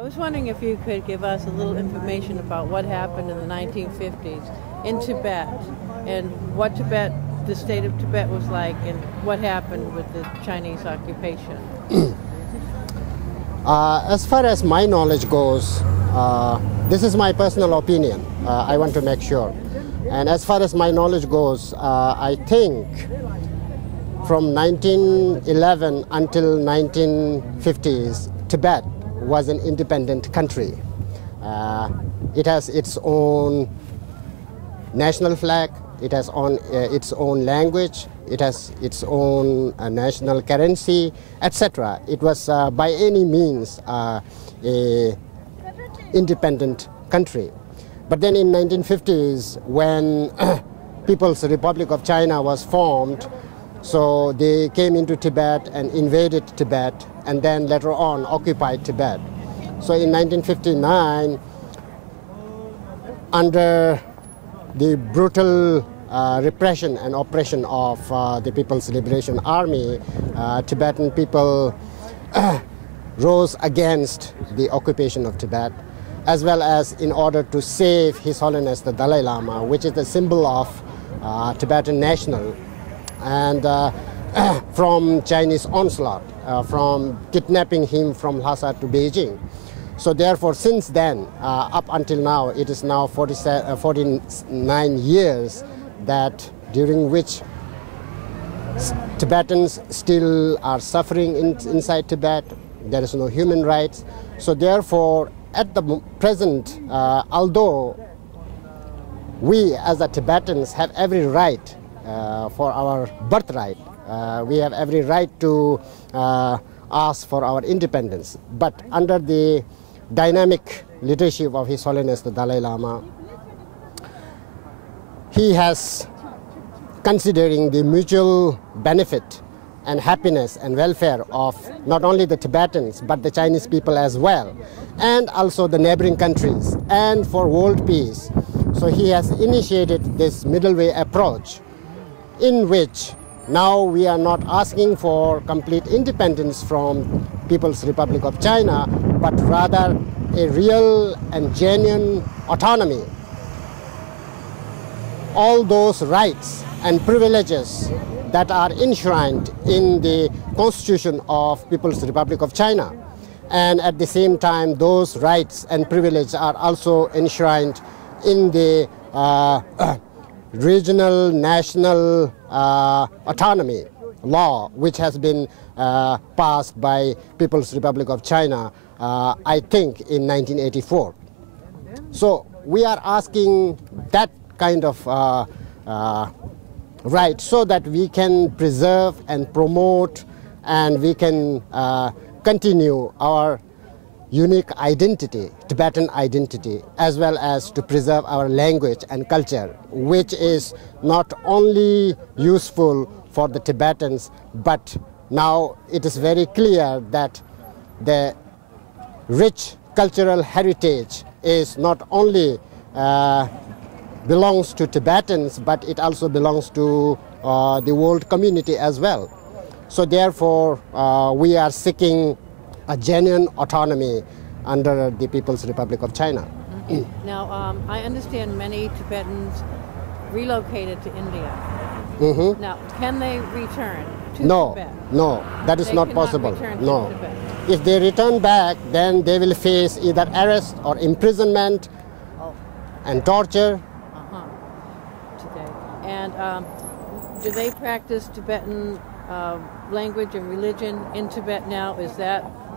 I was wondering if you could give us a little information about what happened in the 1950s in Tibet and what the state of Tibet was like and what happened with the Chinese occupation. As far as my knowledge goes, this is my personal opinion. I want to make sure. And as far as my knowledge goes, I think from 1911 until 1950s, Tibet was an independent country. It has its own national flag, it has its own language, it has its own national currency, etc. It was by any means a independent country. But then in 1950s, when People's Republic of China was formed, so they came into Tibet and invaded Tibet and then later on occupied Tibet. So in 1959, under the brutal repression and oppression of the People's Liberation Army, Tibetan people rose against the occupation of Tibet, as well as in order to save His Holiness the Dalai Lama, which is the symbol of Tibetan national, and from Chinese onslaught, from kidnapping him from Lhasa to Beijing. So therefore, since then, up until now, it is now 49 years that during which Tibetans still are suffering inside Tibet. There is no human rights. So therefore, at the present, although we as the Tibetans have every right for our birthright, we have every right to ask for our independence, but under the dynamic leadership of His Holiness the Dalai Lama, he has, considering the mutual benefit and happiness and welfare of not only the Tibetans but the Chinese people as well, and also the neighboring countries, and for world peace. So he has initiated this middle way approach in which now we are not asking for complete independence from People's Republic of China, but rather a real and genuine autonomy. All those rights and privileges that are enshrined in the Constitution of People's Republic of China. And at the same time, those rights and privileges are also enshrined in the regional, national autonomy law, which has been passed by People's Republic of China, I think, in 1984. So we are asking that kind of right so that we can preserve and promote and we can continue our unique identity, Tibetan identity, as well as to preserve our language and culture, which is not only useful for the Tibetans, but now it is very clear that the rich cultural heritage is not only belongs to Tibetans, but it also belongs to the world community as well. So therefore, we are seeking a genuine autonomy under the People's Republic of China. Mm-hmm. Now, I understand many Tibetans relocated to India. Mm-hmm. Now, can they return to Tibet? No, that is not possible. No. To Tibet. If they return back, then they will face either arrest or imprisonment and torture. Today. And do they practice Tibetan language and religion in Tibet now?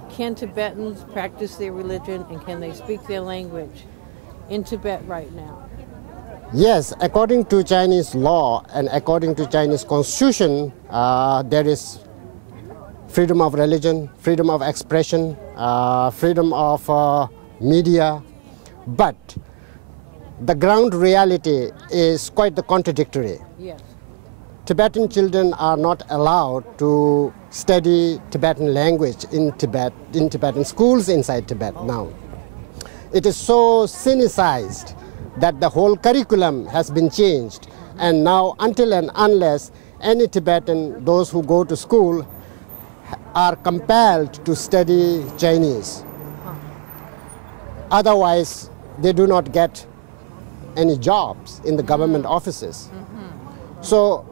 Can Tibetans practice their religion and can they speak their language in Tibet right now? Yes, according to Chinese law and according to Chinese constitution, there is freedom of religion, freedom of expression, freedom of media, but the ground reality is quite the contradictory. Yes. Tibetan children are not allowed to study Tibetan language in Tibet, in Tibetan schools inside Tibet now. It is so cynicized that the whole curriculum has been changed, and now until and unless any Tibetan, those who go to school, are compelled to study Chinese. Otherwise, they do not get any jobs in the government offices. So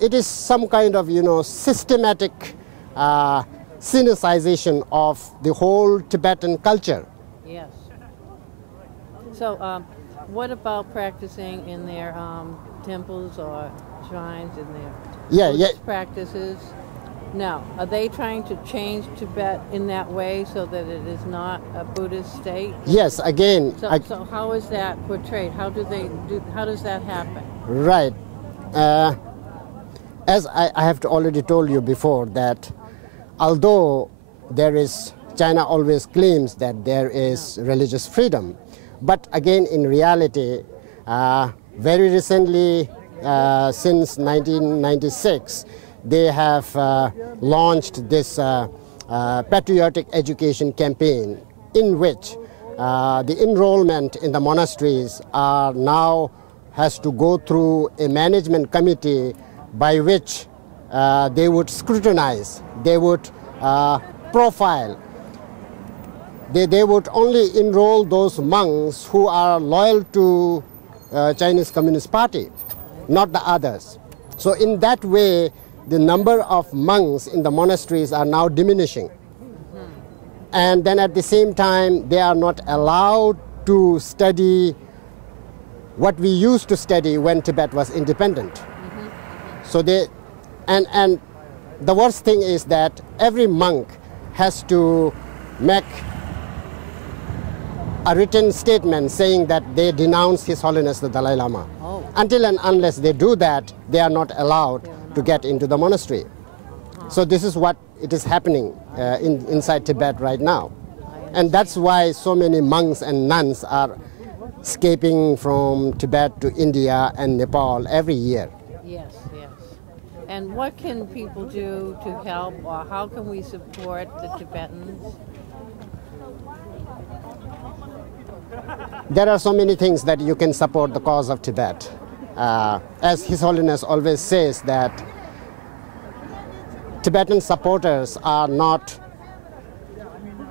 it is some kind of, systematic syncretization of the whole Tibetan culture. Yes. So what about practicing in their temples or shrines, in their Buddhist practices? Now, are they trying to change Tibet in that way so that it is not a Buddhist state? Yes, again. So how is that portrayed? How does that happen? Right. As I have already told you before, that although China always claims that there is religious freedom, but again in reality, very recently, since 1996, they have launched this patriotic education campaign, in which the enrollment in the monasteries now has to go through a management committee by which they would scrutinize, they would profile. They would only enroll those monks who are loyal to Chinese Communist Party, not the others. So in that way, the number of monks in the monasteries are now diminishing. And then at the same time, they are not allowed to study what we used to study when Tibet was independent. So and the worst thing is that every monk has to make a written statement saying that they denounce His Holiness the Dalai Lama. Until and unless they do that, they are not allowed to get into the monastery. So this is what it is happening inside Tibet right now. And that's why so many monks and nuns are escaping from Tibet to India and Nepal every year. Yes, yes. And what can people do to help, or how can we support the Tibetans? There are so many things that you can support the cause of Tibet. As His Holiness always says, that Tibetan supporters are not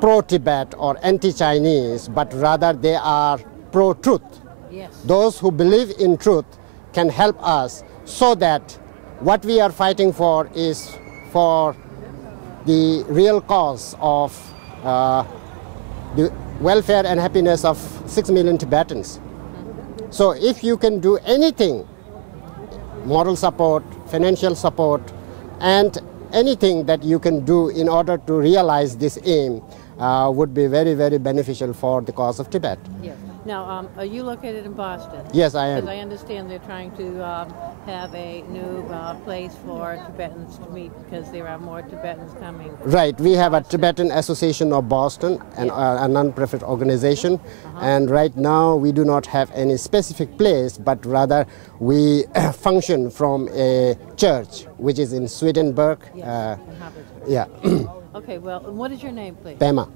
pro-Tibet or anti-Chinese, but rather they are pro-truth. Yes. Those who believe in truth can help us, so that what we are fighting for is for the real cause of the welfare and happiness of 6 million Tibetans. So if you can do anything, moral support, financial support, and anything that you can do in order to realize this aim would be very, very beneficial for the cause of Tibet. Yes. Now, are you located in Boston? Yes, I am. Because I understand they're trying to have a new place for Tibetans to meet, because there are more Tibetans coming. Right. We have a Tibetan Association of Boston, and a non-profit organization. And right now we do not have any specific place, but rather we function from a church which is in Swedenborg. Yes, yeah. Okay, well, what is your name, please? Pema.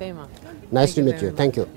Pema. Nice to meet you. Thank you.